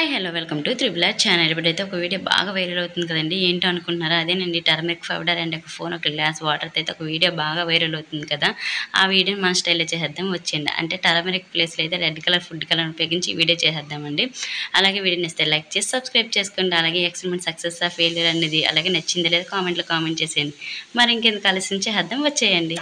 Hi hello welcome to triple R channel. ఇప్పుడైతే ఒక video బాగా వైరల్ అవుతుంది కదండి. ఏంటో అనుకుంటున్నారా? అదేనండి, టర్మరిక్ పౌడర్ అండ్ ఒక గ్లాస్ వాటర్తో అయితే ఒక వీడియో బాగా వైరల్ అవుతుంది కదా. ఆ వీడియోని మన స్టైల్లో చేసేద్దాం వచ్చేయండి. అంటే టర్మరిక్ ప్లేస్లో అయితే రెడ్ కలర్ ఫుడ్ కలర్ ఉపయోగించి ఈ వీడియో చేసేద్దామండి. అలాగే వీడియోని ఇస్తే లైక్ చేసి సబ్స్క్రైబ్ చేసుకోండి. అలాగే ఎక్స్పెరిమెంట్ సక్సెస్ ఆ ఫెయిల్యూర్ అనేది అలాగే నచ్చింది లేదా కామెంట్లో కామెంట్ చేసేయండి. మరి ఇంకెందుకు ఆలస్యం చేద్దాం వచ్చేయండి.